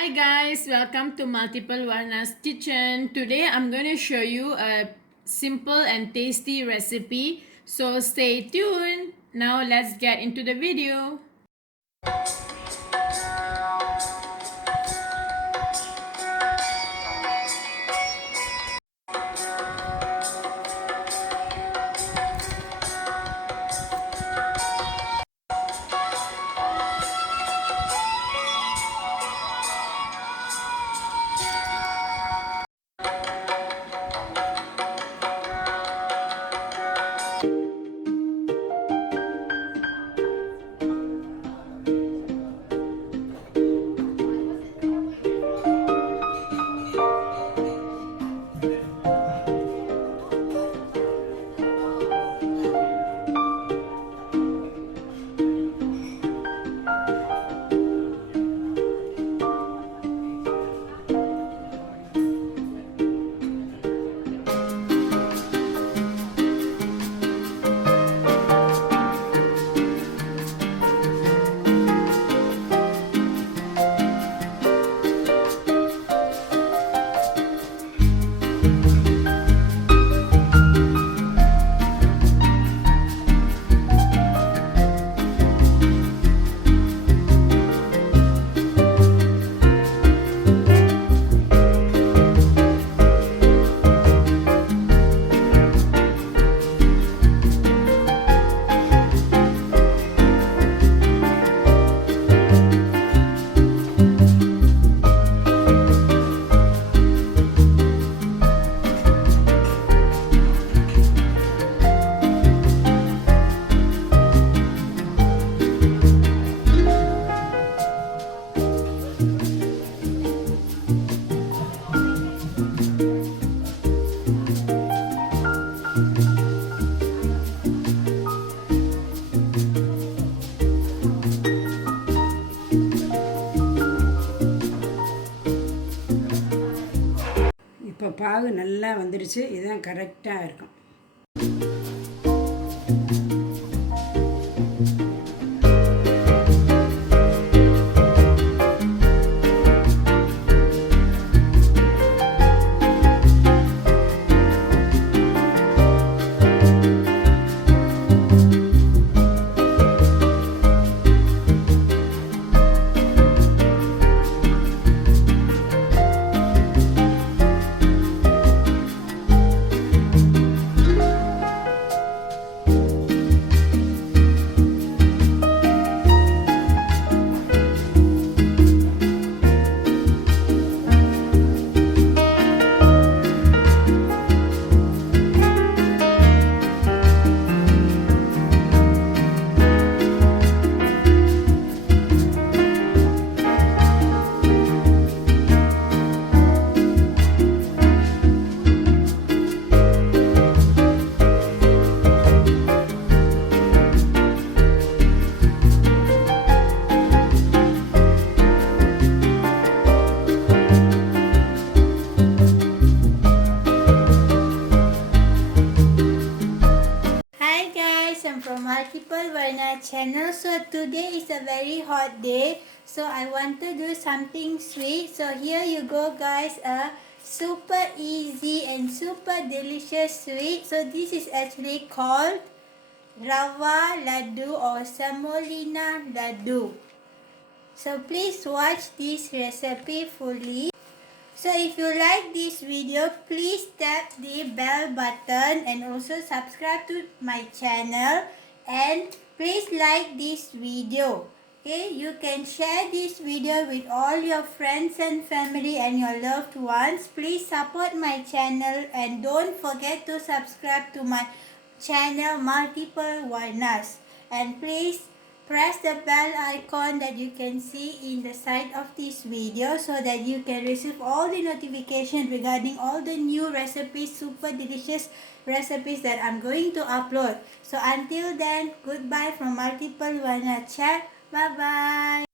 Hi guys, welcome to Multiplewarnas kitchen. Today I'm going to show you a simple and tasty recipe. So stay tuned. Now let's get into the video. இப்போ பாகு நல்லா வந்துடுச்சு. இதுதான் கரெக்டாக இருக்கும். From Multiplewarnas channel. So today is a very hot day, so I want to do something sweet. So here you go guys, a super easy and super delicious sweet. So this is actually called Rava Laddu or Semolina Laddu. So please watch this recipe fully. So if you like this video, please tap the bell button and also subscribe to my channel, and please like this video. Okay, you can share this video with all your friends and family and your loved ones. Please support my channel and don't forget to subscribe to my channel Multiplewarnas, and please press the bell icon that you can see in the side of this video so that you can receive all the notification regarding all the new recipes, super delicious recipes that I'm going to upload. So until then, goodbye from Multiplewarnas chat. Bye bye.